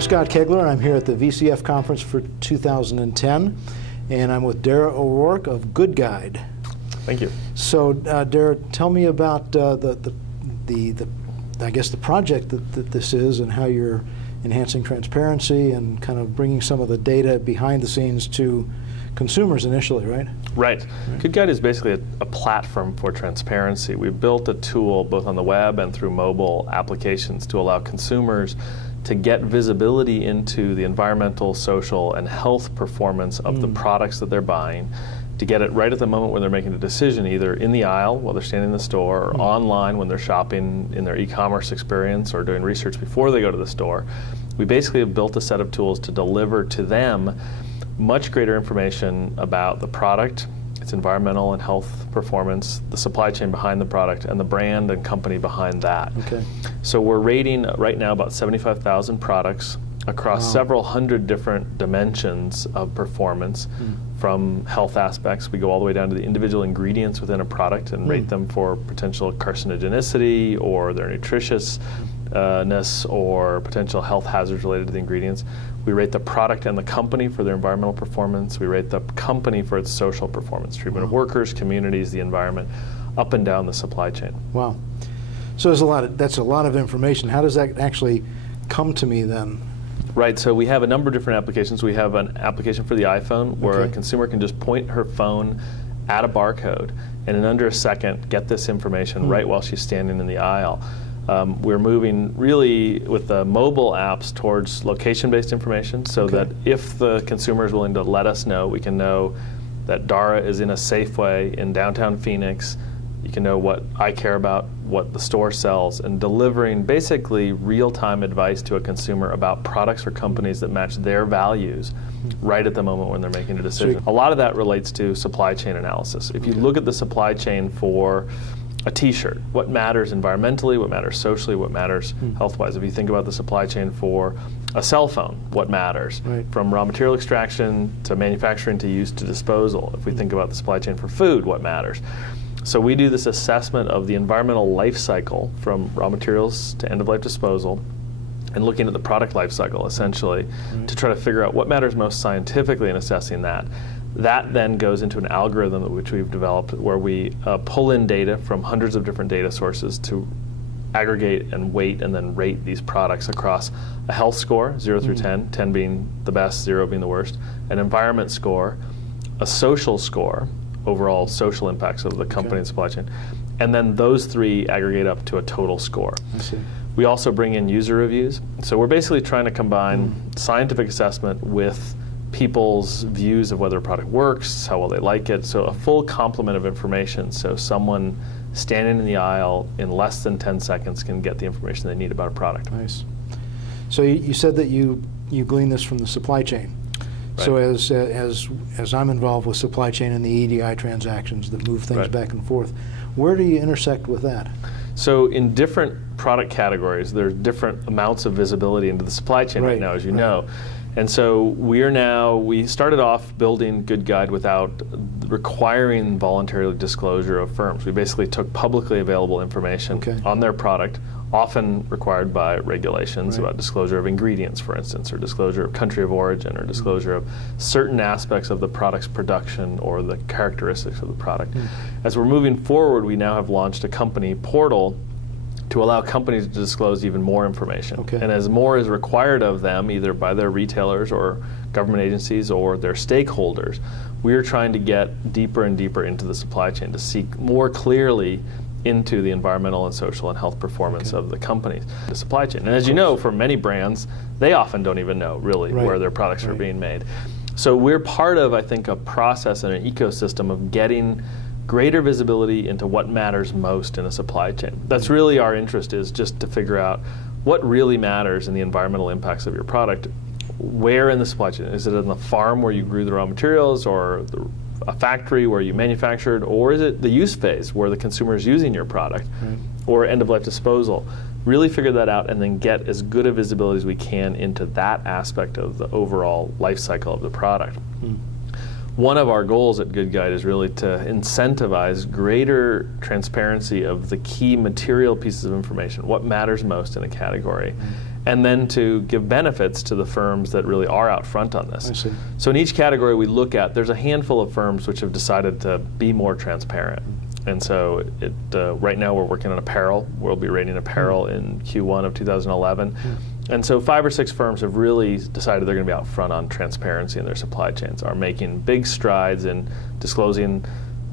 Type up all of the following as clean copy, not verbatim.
I'm Scott Koegler, and I'm here at the VCF conference for 2010, and I'm with Dara O'Rourke of GoodGuide. Thank you. So, Dara, tell me about the project that this is, and how you're enhancing transparency and kind of bringing some of the data behind the scenes to consumers initially, right? Right. GoodGuide is basically a platform for transparency. We've built a tool both on the web and through mobile applications to allow consumers to get visibility into the environmental, social, and health performance of the products that they're buying, to get it right at the moment when they're making a decision, either in the aisle while they're standing in the store, or online when they're shopping in their e-commerce experience or doing research before they go to the store. We basically have built a set of tools to deliver to them much greater information about the product, its environmental and health performance, the supply chain behind the product, and the brand and company behind that. Okay. So we're rating right now about 75,000 products across several hundred different dimensions of performance. From health aspects, we go all the way down to the individual ingredients within a product and rate them for potential carcinogenicity or their nutritiousness or potential health hazards related to the ingredients. We rate the product and the company for their environmental performance. We rate the company for its social performance, treatment of workers, communities, the environment, up and down the supply chain. Wow. So that's a lot of information. How does that actually come to me then? Right, so we have a number of different applications. We have an application for the iPhone where a consumer can just point her phone at a barcode and in under a second get this information right while she's standing in the aisle. We're moving really with the mobile apps towards location-based information so that if the consumer is willing to let us know, we can know that Dara is in a Safeway in downtown Phoenix. You can know what I care about, what the store sells, and delivering basically real-time advice to a consumer about products or companies that match their values right at the moment when they're making a decision. A lot of that relates to supply chain analysis. If you look at the supply chain for a t-shirt, what matters environmentally, what matters socially, what matters health-wise. If you think about the supply chain for a cell phone, what matters? From raw material extraction to manufacturing to use to disposal. If we think about the supply chain for food, what matters? So we do this assessment of the environmental life cycle from raw materials to end-of-life disposal and looking at the product life cycle essentially to try to figure out what matters most scientifically in assessing that. That then goes into an algorithm which we've developed where we pull in data from hundreds of different data sources to aggregate and weight and then rate these products across a health score, 0 through 10, 10 being the best, 0 being the worst, an environment score, a social score, overall social impacts of the company and supply chain, and then those three aggregate up to a total score. I see. We also bring in user reviews. So we're basically trying to combine scientific assessment with people's views of whether a product works, how well they like it, so a full complement of information so someone standing in the aisle in less than 10 seconds can get the information they need about a product. Nice. So you said that you glean this from the supply chain. Right. So as I'm involved with supply chain and the EDI transactions that move things back and forth, where do you intersect with that? So in different product categories, there's different amounts of visibility into the supply chain right now, as you know. And so we started off building GoodGuide without requiring voluntary disclosure of firms. We basically took publicly available information on their product, often required by regulations about disclosure of ingredients, for instance, or disclosure of country of origin, or disclosure of certain aspects of the product's production or the characteristics of the product. As we're moving forward, we now have launched a company portal to allow companies to disclose even more information. And as more is required of them, either by their retailers or government agencies or their stakeholders, we are trying to get deeper and deeper into the supply chain to seek more clearly into the environmental and social and health performance of the companies, the supply chain. And as you know, for many brands, they often don't even know really where their products are being made. So we're part of, I think, a process and an ecosystem of getting greater visibility into what matters most in a supply chain. That's really our interest, is just to figure out what really matters in the environmental impacts of your product. Where in the supply chain? Is it in the farm where you grew the raw materials, or a factory where you manufactured, or is it the use phase where the consumer is using your product, or end-of-life disposal? Really figure that out and then get as good a visibility as we can into that aspect of the overall life cycle of the product. One of our goals at GoodGuide is really to incentivize greater transparency of the key material pieces of information, what matters most in a category, and then to give benefits to the firms that really are out front on this. I see. So in each category we look at, there's a handful of firms which have decided to be more transparent. And so right now we're working on apparel. We'll be rating apparel in Q1 of 2011. And so 5 or 6 firms have really decided they're going to be out front on transparency in their supply chains, are making big strides in disclosing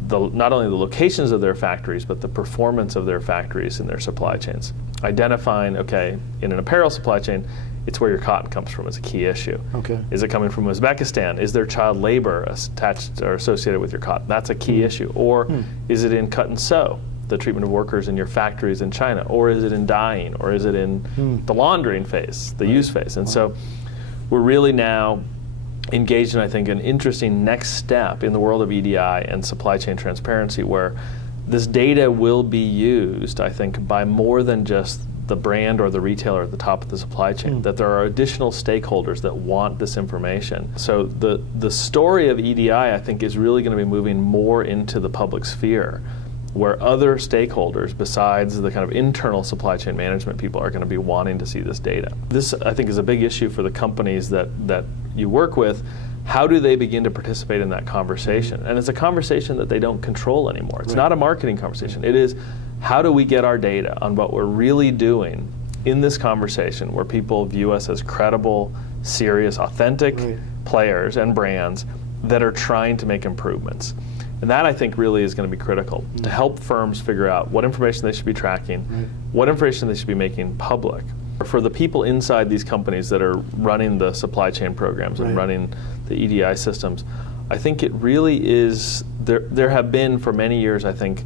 not only the locations of their factories, but the performance of their factories in their supply chains. Identifying, okay, in an apparel supply chain, it's where your cotton comes from. It's a key issue. Okay. Is it coming from Uzbekistan? Is there child labor attached or associated with your cotton? That's a key issue. Or is it in cut and sew, the treatment of workers in your factories in China? Or is it in dyeing? Or is it in the laundering phase, the use phase? And so we're really now engaged in, I think, an interesting next step in the world of EDI and supply chain transparency, where this data will be used, I think, by more than just the brand or the retailer at the top of the supply chain, that there are additional stakeholders that want this information. So the story of EDI, I think, is really going to be moving more into the public sphere, where other stakeholders besides the kind of internal supply chain management people are going to be wanting to see this data. This, I think, is a big issue for the companies that you work with. How do they begin to participate in that conversation? And it's a conversation that they don't control anymore. It's not a marketing conversation. It is, how do we get our data on what we're really doing in this conversation, where people view us as credible, serious, authentic players and brands that are trying to make improvements. And that, I think, really is going to be critical to help firms figure out what information they should be tracking, what information they should be making public. For the people inside these companies that are running the supply chain programs and running the EDI systems, I think it really is, there have been for many years, I think,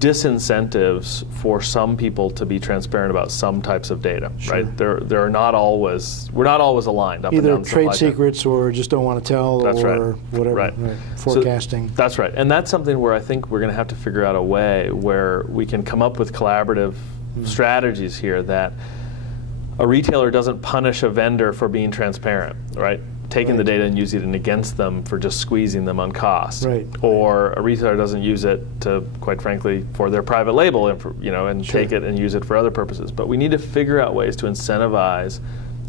disincentives for some people to be transparent about some types of data, right? There are not always, we're not always aligned up Either and down the trade supply chain. secrets or just don't want to tell, or whatever. Forecasting. So that's right. And that's something where I think we're going to have to figure out a way where we can come up with collaborative strategies here, that a retailer doesn't punish a vendor for being transparent, right? Taking the data and using it against them for just squeezing them on cost. Or a retailer doesn't use it to, quite frankly, for their private label, and take it and use it for other purposes. But we need to figure out ways to incentivize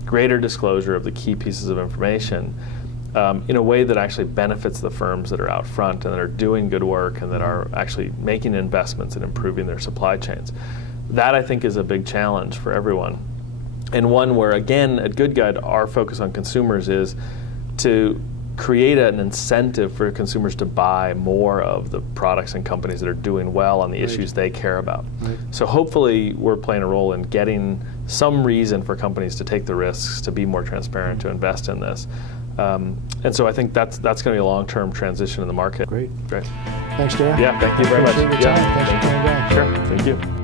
greater disclosure of the key pieces of information in a way that actually benefits the firms that are out front and that are doing good work and that are actually making investments in improving their supply chains. That, I think, is a big challenge for everyone. And one where, again, at GoodGuide, our focus on consumers is to create an incentive for consumers to buy more of the products and companies that are doing well on the issues they care about. So hopefully we're playing a role in getting some reason for companies to take the risks, to be more transparent, to invest in this. And so I think that's going to be a long-term transition in the market. Great. Great. Thanks, Dara. Yeah, thank you very much. Appreciate your time. Thanks for coming back. Sure, thank you.